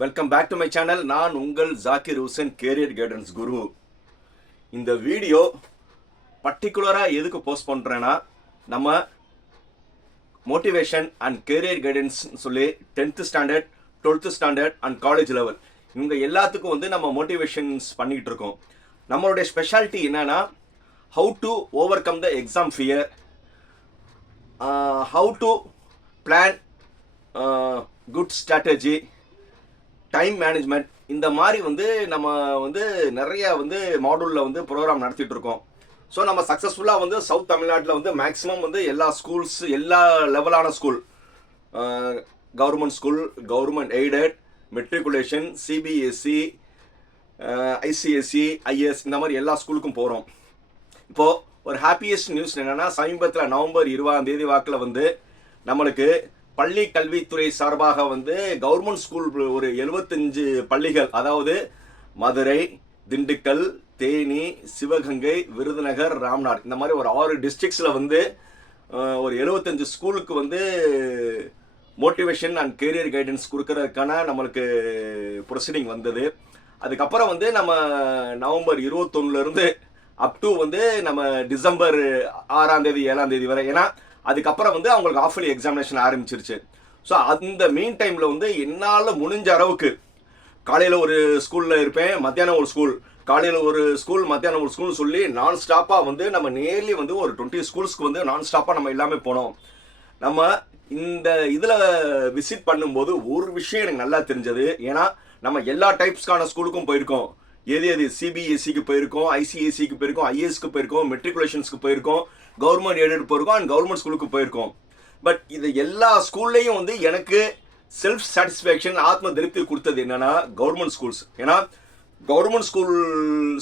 Welcome back to my channel நான் உங்கள் Zakir Hussain career guidance குரு இந்த வீடியோ பர்டிகுலராக எதுக்கு போஸ்ட் பண்ணுறேன்னா நம்ம மோட்டிவேஷன் அண்ட் கேரியர் கைடன்ஸ் சொல்லி tenth standard twelfth standard and college level இவங்க எல்லாத்துக்கும் வந்து நம்ம மோட்டிவேஷன்ஸ் பண்ணிக்கிட்டு இருக்கோம். நம்மளுடைய ஸ்பெஷாலிட்டி என்னென்னா how to overcome the exam fear how to plan good strategy time management இந்த மாதிரி வந்து நம்ம வந்து நிறைய வந்து மாடூலில் வந்து ப்ரோக்ராம் நடத்திட்டு இருக்கோம். ஸோ நம்ம சக்ஸஸ்ஃபுல்லாக வந்து சவுத் தமிழ்நாட்டில் வந்து மேக்ஸிமம் வந்து எல்லா ஸ்கூல்ஸ் எல்லா லெவலான school government school government aided matriculation CBSE ICSE IS இந்த மாதிரி எல்லா ஸ்கூலுக்கும் போகிறோம் இப்போது ஒரு ஹாப்பியஸ்ட் நியூஸ் என்னென்னா சமீபத்தில் நவம்பர் இருபதாம் தேதி வாக்கில் வந்து நம்மளுக்கு பள்ளி கல்வித்துறை சார்பாக வந்து கவர்மெண்ட் ஸ்கூல் ஒரு எழுபத்தஞ்சு பள்ளிகள் அதாவது மதுரை திண்டுக்கல் தேனி சிவகங்கை விருதுநகர் ராம்நாத் இந்த மாதிரி ஒரு ஆறு டிஸ்ட்ரிக்ஸில் வந்து ஒரு எழுபத்தஞ்சு ஸ்கூலுக்கு வந்து மோட்டிவேஷன் அண்ட் கேரியர் கைடன்ஸ் கொடுக்கறதுக்கான நம்மளுக்கு ப்ரொசீடிங் வந்தது. அதுக்கப்புறம் வந்து நம்ம நவம்பர் இருபத்தொன்னுலேருந்து அப் டு வந்து நம்ம டிசம்பர் ஆறாம் தேதி ஏழாம் தேதி வரை. ஏன்னா அதுக்கப்புறம் வந்து அவங்களுக்கு ஆஃபலி எக்ஸாமினேஷன் ஆரம்பிச்சிருச்சு. ஸோ அந்த மீன் டைமில் வந்து என்னால் முடிஞ்ச அளவுக்கு காலையில் ஒரு ஸ்கூலில் இருப்பேன் மத்தியானம் ஒரு ஸ்கூல் காலையில் ஒரு ஸ்கூல் மத்தியானம் ஒரு ஸ்கூல்னு சொல்லி நான் ஸ்டாப்பாக வந்து நம்ம நேர்லி வந்து ஒரு டுவெண்ட்டி ஸ்கூல்ஸ்க்கு வந்து நான் ஸ்டாப்பாக நம்ம எல்லாமே போனோம். நம்ம இந்த இதில் விசிட் பண்ணும்போது ஒரு விஷயம் எனக்கு நல்லா தெரிஞ்சது. ஏன்னா நம்ம எல்லா டைப்ஸ்க்கான ஸ்கூலுக்கும் போயிருக்கோம். எது எது? சிபிஎஸ்சிக்கு போயிருக்கோம் ஐசிஎஸ்சிக்கு போயிருக்கோம் ஐஏஎஸ்க்கு போயிருக்கோம் மெட்ரிகுலேஷன்ஸ்க்கு போயிருக்கோம். கவர்மெண்ட் எய்டட் போயிருக்கோம் அண்ட் கவர்மெண்ட் ஸ்கூலுக்கு போயிருக்கோம். பட் இது எல்லா ஸ்கூல்லையும் வந்து எனக்கு செல்ஃப் சாட்டிஸ்ஃபேக்ஷன் ஆத்ம திருப்தி கொடுத்தது என்னன்னா கவர்மெண்ட் ஸ்கூல்ஸ் ஏன்னா கவர்மெண்ட் ஸ்கூல்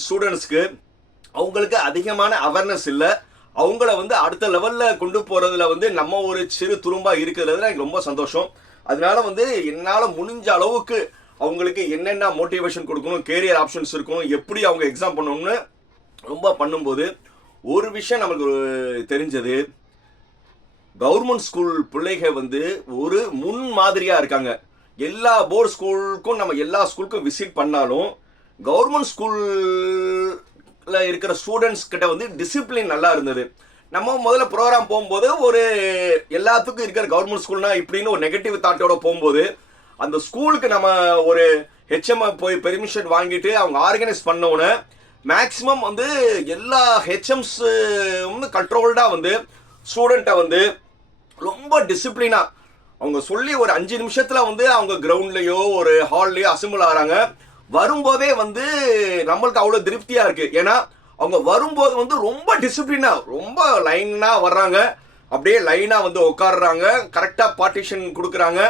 ஸ்டூடெண்ட்ஸ்க்கு அவங்களுக்கு அதிகமான அவேர்னஸ் இல்லை. அவங்கள வந்து அடுத்த லெவலில் கொண்டு போகிறதுல வந்து நம்ம ஒரு சிறு துரும்பாக இருக்கிறதுல எனக்கு ரொம்ப சந்தோஷம். அதனால வந்து என்னால் முடிஞ்ச அளவுக்கு அவங்களுக்கு என்னென்ன மோட்டிவேஷன் கொடுக்கணும் கேரியர் ஆப்ஷன்ஸ் இருக்கணும் எப்படி அவங்க எக்ஸாம் பண்ணணும்னு ரொம்ப பண்ணும்போது ஒரு விஷயம் நம்மளுக்கு தெரிஞ்சது. கவர்மெண்ட் ஸ்கூல் பிள்ளைகள் வந்து ஒரு முன் மாதிரியாக இருக்காங்க. எல்லா போர்டு ஸ்கூலுக்கும் நம்ம எல்லா ஸ்கூலுக்கும் விசிட் பண்ணாலும் கவர்மெண்ட் ஸ்கூல்ல இருக்கிற ஸ்டூடெண்ட்ஸ் கிட்ட வந்து டிசிப்ளின் நல்லா இருந்தது. நம்ம முதல்ல ப்ரோக்ராம் போகும்போது ஒரு எல்லாத்துக்கும் இருக்கிற கவர்மெண்ட் ஸ்கூல்னா இப்படின்னு ஒரு நெகட்டிவ் தாட்டோட போகும்போது அந்த ஸ்கூலுக்கு நம்ம ஒரு ஹெச்எம் போய் பெர்மிஷன் வாங்கிட்டு அவங்க ஆர்கனைஸ் பண்ண மேக்ஸிமம் வந்து எல்லா ஹெச்எம்ஸ் வந்து கண்ட்ரோல்டாக வந்து ஸ்டூடெண்ட்டை வந்து ரொம்ப டிசிப்ளினாக அவங்க சொல்லி ஒரு அஞ்சு நிமிஷத்தில் வந்து அவங்க கிரவுண்ட்லேயோ ஒரு ஹால்லையோ அசம்பிள் ஆகிறாங்க வரும்போதே வந்து நம்மளுக்கு அவ்வளோ திருப்தியாக இருக்குது ஏன்னா அவங்க வரும்போது வந்து ரொம்ப டிசிப்ளினாக ரொம்ப லைனாக வர்றாங்க. அப்படியே லைனாக வந்து உட்காடுறாங்க கரெக்டாக பார்ட்டிஷன் கொடுக்குறாங்க.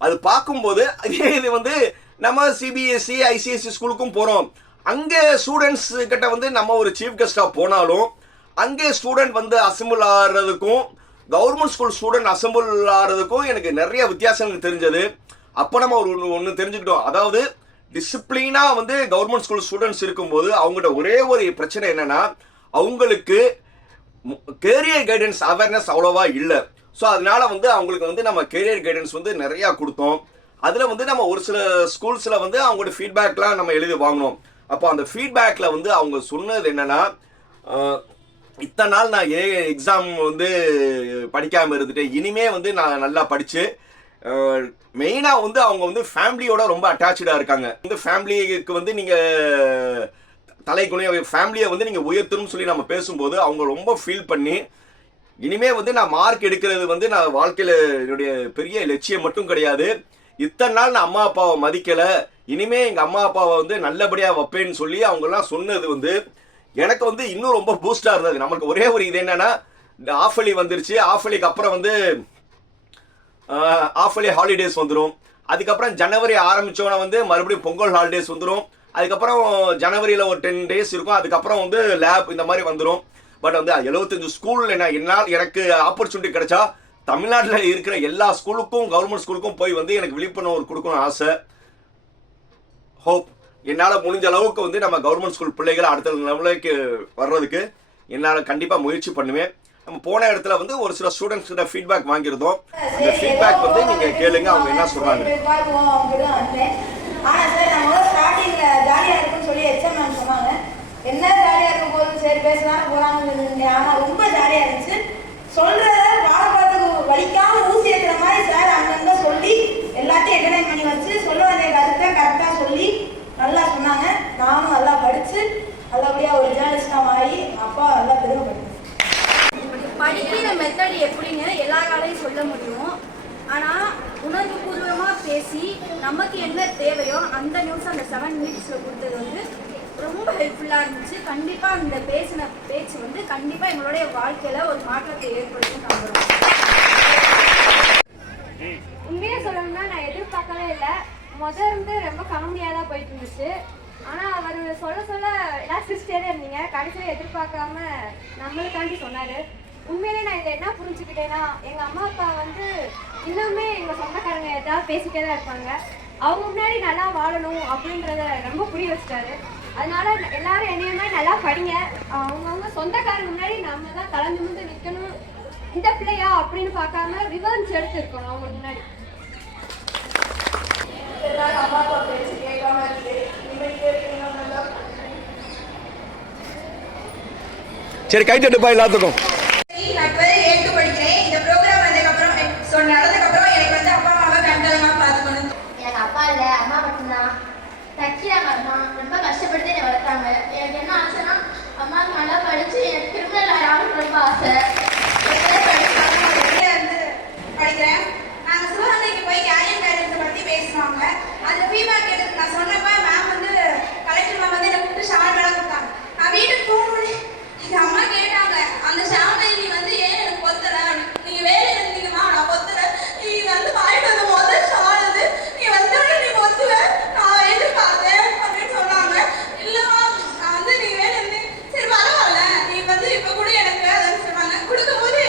அது பார்க்கும்போது அதே இது வந்து நம்ம சிபிஎஸ்சி ஐசிஎஸ்சி ஸ்கூலுக்கும் போகிறோம் அங்கே ஸ்டூடெண்ட்ஸ் கிட்ட வந்து நம்ம ஒரு சீஃப் கெஸ்டாக போனாலும் அங்கே ஸ்டூடெண்ட் வந்து அசம்பிள் ஆகிறதுக்கும் கவர்மெண்ட் ஸ்கூல் ஸ்டூடெண்ட் அசம்பிள் ஆகிறதுக்கும் எனக்கு நிறைய வித்தியாசங்கள் தெரிஞ்சது. அப்போ நம்ம ஒரு ஒன்று ஒன்று தெரிஞ்சுக்கிட்டோம். அதாவது டிசிப்ளினாக வந்து கவர்மெண்ட் ஸ்கூல் ஸ்டூடெண்ட்ஸ் இருக்கும்போது அவங்கள்ட்ட ஒரே ஒரு பிரச்சனை என்னென்னா அவங்களுக்கு கேரியர் கைடன்ஸ் அவேர்னஸ் அவ்வளோவா இல்லை. ஸோ அதனால வந்து அவங்களுக்கு வந்து நம்ம கேரியர் கைடன்ஸ் வந்து நிறையா கொடுத்தோம். அதில் வந்து நம்ம ஒரு சில ஸ்கூல்ஸில் வந்து அவங்களோட ஃபீட்பேக்லாம் நம்ம எழுதி வாங்கினோம். அப்போ அந்த ஃபீட்பேக்கில் வந்து அவங்க சொன்னது என்னன்னா இத்தனை நாள் நான் ஏ எக்ஸாம் வந்து படிக்காமல் இருந்துட்டேன். இனிமே வந்து நான் நல்லா படித்து மெயினாக வந்து அவங்க வந்து ஃபேமிலியோட ரொம்ப அட்டாச்சாக இருக்காங்க. இந்த ஃபேமிலிக்கு வந்து நீங்கள் தலைக்குனைய ஃபேமிலியை வந்து நீங்கள் உயர்த்தணும்னு சொல்லி நம்ம பேசும்போது அவங்க ரொம்ப ஃபீல் பண்ணி இனிமே வந்து நான் மார்க் எடுக்கிறது வந்து நான் வாழ்க்கையில் என்னுடைய பெரிய லட்சியம் மட்டும் கிடையாது. இத்தனை நாள் நான் அம்மா அப்பாவை மதிக்கலை. இனிமே எங்கள் அம்மா அப்பாவை வந்து நல்லபடியாக வைப்பேன்னு சொல்லி அவங்கெல்லாம் சொன்னது வந்து எனக்கு வந்து இன்னும் ரொம்ப பூஸ்டாக இருந்தது. நமக்கு ஒரே ஒரு இது என்னன்னா இந்த ஆஃபலி வந்துருச்சு. ஆஃபலிக்கு அப்புறம் வந்து ஆஃபலி ஹாலிடேஸ் வந்துடும் அதுக்கப்புறம் ஜனவரி ஆரம்பித்தோன்னே வந்து மறுபடியும் பொங்கல் ஹாலிடேஸ் வந்துடும் அதுக்கப்புறம் ஜனவரியில் ஒரு டென் டேஸ் இருக்கும். அதுக்கப்புறம் வந்து லேப் இந்த மாதிரி வந்துடும் பட் வந்து எழுபத்தஞ்சு ஸ்கூலில் என்ன என்னால் எனக்கு ஆப்பர்ச்சுனிட்டி கிடைச்சா தமிழ்நாட்டில் இருக்கிற எல்லா ஸ்கூலுக்கும் கவர்மெண்ட் ஸ்கூலுக்கும் போய் வந்து எனக்கு விழிப்புணர்வு கொடுக்கணும்னு ஆசை. ஹோப் என்னால் முடிஞ்ச அளவுக்கு வந்து நம்ம கவர்மெண்ட் ஸ்கூல் பிள்ளைகளை அடுத்த லெவலுக்கு வர்றதுக்கு என்னால் கண்டிப்பாக முயற்சி பண்ணுவேன். நம்ம போன இடத்துல வந்து ஒரு சில ஸ்டூடெண்ட்ஸ் கிட்ட ஃபீட்பேக் வாங்கியிருந்தோம். அந்த ஃபீட்பேக் வந்து நீங்கள் கேளுங்க அவங்க என்ன சொல்கிறாங்க என்ன ஜாலியா இருக்கும் போது சரி பேசலாம் போறாங்கன்னு ஆனா ரொம்ப ஜாலியா இருந்துச்சு சொல்றத வாழை பார்த்து வலிக்காம ஊசி ஏத்துற மாதிரி சார் அங்கங்க சொல்லி எல்லாத்தையும் என்டர்டைன் பண்ணி வச்சு சொல்ல வேண்டிய கருத்தை கரெக்டா சொல்லி நல்லா சொன்னாங்க நானும் நல்லா படிச்சு நல்லபடியா ஒரு ஜேர்னலிஸ்டா மாறி எங்க அப்பா நல்லா பெருமைப்படுத்தேன் படிக்கிற மெத்தட் எப்படின்னு எல்லாராலையும் சொல்ல முடியும். ஆனால் உணர்வுபூர்வமாக பேசி நமக்கு என்ன தேவையோ அந்த நியூஸ் அந்த செவன் மினிட்ஸில் கொடுத்தது வந்து ரொம்ப ஹெல்ப்ஃபுல்லாக இருந்துச்சு. கண்டிப்பாக அந்த பேசின பேச்சு வந்து கண்டிப்பாக எங்களுடைய வாழ்க்கையில் ஒரு மாற்றத்தை ஏற்படுத்தும் நம்புகிறோம் உண்மையாக சொல்லணும்னா நான் எதிர்பார்க்கவே இல்லை. முதல்ல இருந்து ரொம்ப காமெடியாக தான் போயிட்டு இருந்துச்சு. ஆனால் அவர் சொல்ல சொல்ல எல்லாம் சிரிச்சிட்டே தான் இருந்தீங்க. கடைசியில் எதிர்பார்க்காம நம்மளுக்காண்டி சொன்னார். உண்மையிலே நான் இதில் என்ன புரிஞ்சுக்கிட்டேன்னா எங்கள் அம்மா அப்பா வந்து இன்னுமே எங்கள் சொந்தக்காரங்க ஏதாவது பேசிட்டே தான் இருப்பாங்க. அவங்க முன்னாடி நல்லா வாழணும் அப்படின்றத ரொம்ப புரிய வச்சுட்டாரு. அதனால எல்லாரும் என்னையுமே நல்லா படிங்க. அவங்கவுங்க சொந்தக்காரங்க முன்னாடி நம்ம தான் கலந்து முந்து நிற்கணும் இந்த பிள்ளையா அப்படின்னு பார்க்காம ரிவர்ஸ் எடுத்துருக்கணும் அவங்க முன்னாடி. அம்மா அப்பா பேச்சு கேட்காம இருக்கு இனிமேல் கேட்கணும் நல்லா சரி கை தட்டுப்பா எல்லாத்துக்கும் நான் இப்போ எயித்து படிக்கிறேன் இந்த ப்ரோக்ராம் வந்ததுக்கப்புறம் ஸோ நடந்ததுக்கப்புறம் எனக்கு வந்து அப்பா அம்மாவை கண்டலமாக பார்த்துக்கணும் எனக்கு அப்பா இல்லை அம்மா மட்டும்தான் தக்ஷிராங்க அம்மா ரொம்ப கஷ்டப்பட்டு என்னை வளர்த்தாங்க எனக்கு என்ன ஆசைன்னா அம்மா நல்லா படித்து எனக்கு கிரிமினல் ஆகணும்னு ரொம்ப ஆசை. வெளியே இருந்து படிக்கிறேன்? நாங்கள் சிவகங்கைக்கு போய் கேரியர் பேரண்ட்ஸை பற்றி பேசினாங்க அந்த ஃபீட்பேக் எடுத்து நான் சொன்னப்ப மேம் வந்து கலெக்டர் மேம் வந்து என்னை கூப்பிட்டு ஷால் மேலே கொடுத்தாங்க நான் வீட்டுக்கு போகணும்னு எங்கள் அம்மா கேட்டாங்க அந்த ஷாலை நீ வந்து ஏன் எனக்கு ஒத்தல நீங்கள் வேலை இருந்தீங்கம்மா நான் ஒத்தல நீ வந்து வாங்கிட்டு வந்த முதல் ஷால் அது நீ வந்தோடனே நீ ஒத்துவ நான் எதிர்பார்த்தேன் அப்படின்னு சொன்னாங்க இல்லைம்மா நான் வந்து நீ வேலை இருந்தீங்க சரி பரவாயில்ல நீ வந்து இப்போ கூட எனக்கு அதுன்னு சொன்னாங்க கொடுக்கும்போது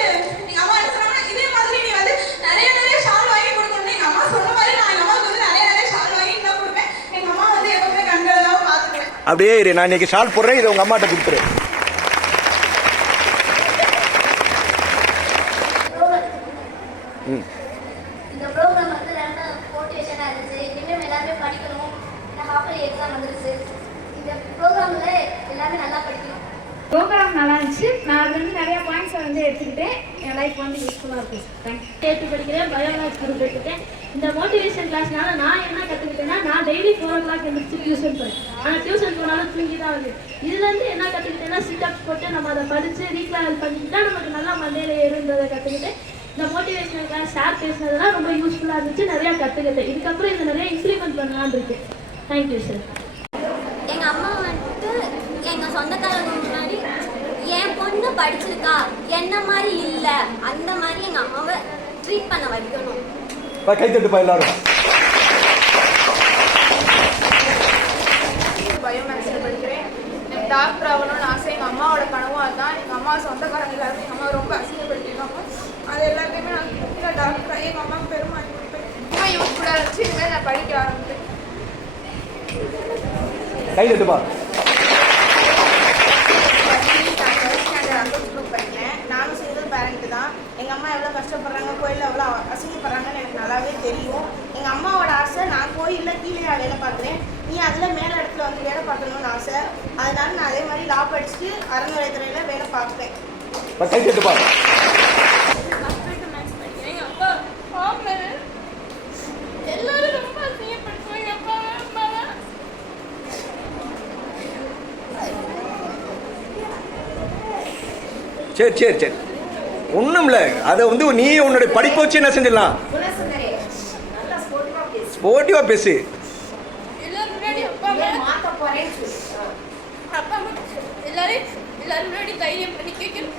எங்கள் அம்மா என்ன சொன்னாங்க இதே மாதிரி நீ வந்து நிறைய நிறைய ஷால் வாங்கி கொடுக்கணும் எங்கள் அம்மா சொன்ன மாதிரி நான் எங்கள் அம்மாவுக்கு வந்து நிறைய நிறைய ஷால் வாங்கி தான் கொடுப்பேன் எங்கள் அம்மா வந்து எப்பவுமே கண்களெல்லாம் பார்த்துக்குவேன் அப்படியே இரு நான் இன்னைக்கு ஷால் போடுறேன் இதை உங்க அம்மாட்ட கொடுத்துரு. இந்த ப்ரோக்ராம் வந்து ரொம்ப மோட்டிவேஷனாக இருந்துச்சு. இனிமேல் எல்லாருமே படிக்கணும். இந்த ஹாஃப் இயர்லி எக்ஸாம் வந்துருச்சு. இந்த ப்ரோக்ராமில் எல்லாமே நல்லா படிக்கணும். ப்ரோக்ராம் நல்லா இருந்துச்சு. நான் அதுல இருந்து நிறைய பாயிண்ட்ஸ் வந்து எடுத்துக்கிட்டேன். என் லைஃப் வந்து யூஸ்ஃபுல்லாக இருக்கும் தேங்க்யூ கேட்டு படிக்கிறேன் பயோமேக்ஸ் குரூப் எடுத்துட்டேன் இந்த மோட்டிவேஷன் கிளாஸ்னால நான் என்ன கற்றுக்கிட்டேன்னா நான் ஓ கிளாக் எழுந்திரிச்சு டியூஷன் போறேன் ஆனால் டியூஷன் போனாலும் தூங்கி தான் வந்து இதுலேருந்து என்ன கற்றுக்கிட்டேன்னா சிட்டப்ஸ் போட்டு நம்ம அதை படித்து ரீக்ளால் பண்ணிக்கிட்டா நமக்கு நல்லா மண்டையில் ஏறுன்றதை கற்றுக்கிட்டேன் இந்த மோட்டிவேஷனல் கிளாஸ் சார் பேசுனதெல்லாம் ரொம்ப யூஸ்ஃபுல்லாக இருந்துச்சு. நிறையா கற்றுக்கிட்டேன் இதுக்கப்புறம் இதை நிறைய இம்ப்ளிமெண்ட் பண்ணலான்னு இருக்கேன். தேங்க்யூ சார் எங்கள் அம்மா வந்துட்டு எங்கள் சொந்தக்காரங்க முன்னாடி என் பொண்ணு படிச்சிருக்கா. என்ன மாதிரி இல்லை? அந்த மாதிரி எங்கள் அம்மாவை ட்ரீட் பண்ண வைக்கணும். கை தட்டுப்பா எல்லாரும் பயோமேக்ஸில் படிக்கிறேன் எனக்கு டாக்டர் ஆகணும்னு ஆசை. எங்கள் அம்மாவோட கனவும் அதுதான். எங்கள் அம்மா சொந்தக்காரங்க எல்லாருமே எங்கள் அம்மா ரொம்ப அசிங்கப்படுத்திருக்காங்க அது எல்லாத்தையுமே நான் இல்லை டாக்டர் ஆகி எங்கள் அம்மாவுக்கு பெருமாறி ரொம்ப யூஸ்ஃபுல்லாக இருந்துச்சு இனிமேல் நான் படிக்க ஆரம்பிப்பேன். கை தட்டுப்பா குரூப் படிக்கிறேன் நானும் சிங்கிள் பேரண்ட் தான். எங்கள் அம்மா எவ்வளோ கஷ்டப்படுறாங்க கோயிலில் எவ்வளோ அசிங்கப்படுறாங்கன்னு எனக்கு நல்லாவே தெரியும். எங்கள் அம்மாவோட ஆசை நான் கோயிலில் கீழே வேலை பார்க்குறேன். நீ அதில் வந்து வேலை பார்க்கணும்னு ஆசை. அதனால நான் அதே மாதிரி லா படிச்சுட்டு அறநிலையத்துறையில் வேலை பார்க்குறேன் கை அப்பா அம்மாவை சரி சரி சரி. ஒன்றும் இல்லை அதை வந்து நீ உன்னுடைய படிப்பை வச்சு என்ன செஞ்சிடலாம்? ஸ்போர்ட்டிவாக பேசு எல்லாரும் முன்னாடி அப்பா அம்மா அப்பா அம்மா எல்லாரும் எல்லாரும் முன்னாடி தைரியம் பண்ணி கேட்கணும்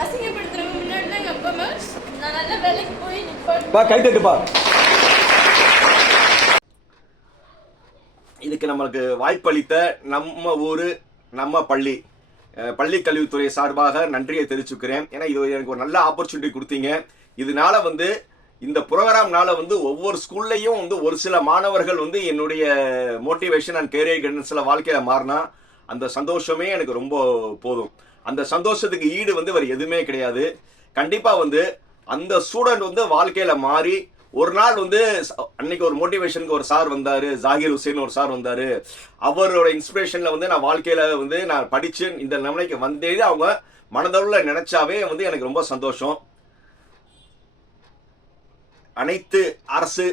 அசிங்கப்படுத்துறவங்க நான் நல்ல வேலைக்கு போய் நிற்பேன் பா கை தட்டுப்பா இதுக்கு நம்மளுக்கு வாய்ப்பளித்த நம்ம ஊர் நம்ம பள்ளி. பள்ளி கல்வித்துறை சார்பாக நன்றியை தெரிவிச்சுக்கிறேன். ஏன்னா இது எனக்கு ஒரு நல்ல ஆப்பர்ச்சுனிட்டி கொடுத்தீங்க. இதனால வந்து இந்த ப்ரோக்ராம்னால வந்து ஒவ்வொரு ஸ்கூல்லையும் வந்து ஒரு சில மாணவர்கள் வந்து என்னுடைய மோட்டிவேஷன் அண்ட் கேரியர் கைடன்ஸில் வாழ்க்கையில் மாறினா அந்த சந்தோஷமே எனக்கு ரொம்ப போதும். அந்த சந்தோஷத்துக்கு ஈடு வந்து வேறு எதுவுமே கிடையாது. கண்டிப்பாக வந்து அந்த ஸ்டூடெண்ட் வந்து வாழ்க்கையில் மாறி ஒரு நாள் வந்து அன்னைக்கு ஒரு மோட்டிவேஷனுக்கு ஒரு சார் வந்தார் ஜாகிர் ஹுசேன் ஒரு சார் வந்தார். அவரோட இன்ஸ்பிரேஷனில் வந்து நான் வாழ்க்கையில் வந்து நான் படித்து இந்த நிலைமைக்கு வந்தேன்னு அவங்க மனதளவில் நினைச்சாவே வந்து எனக்கு ரொம்ப சந்தோஷம். அனைத்து அரசு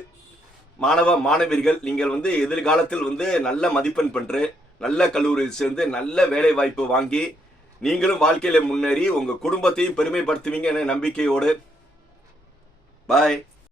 மாணவ மாணவியர்கள் நீங்கள் வந்து எதிர்காலத்தில் வந்து நல்ல மதிப்பெண் பண்ணுற நல்ல கல்லூரியில் சேர்ந்து நல்ல வேலை வாய்ப்பு வாங்கி நீங்களும் வாழ்க்கையில முன்னேறி உங்க குடும்பத்தையும் பெருமைப்படுத்துவீங்க என நம்பிக்கையோடு. பாய்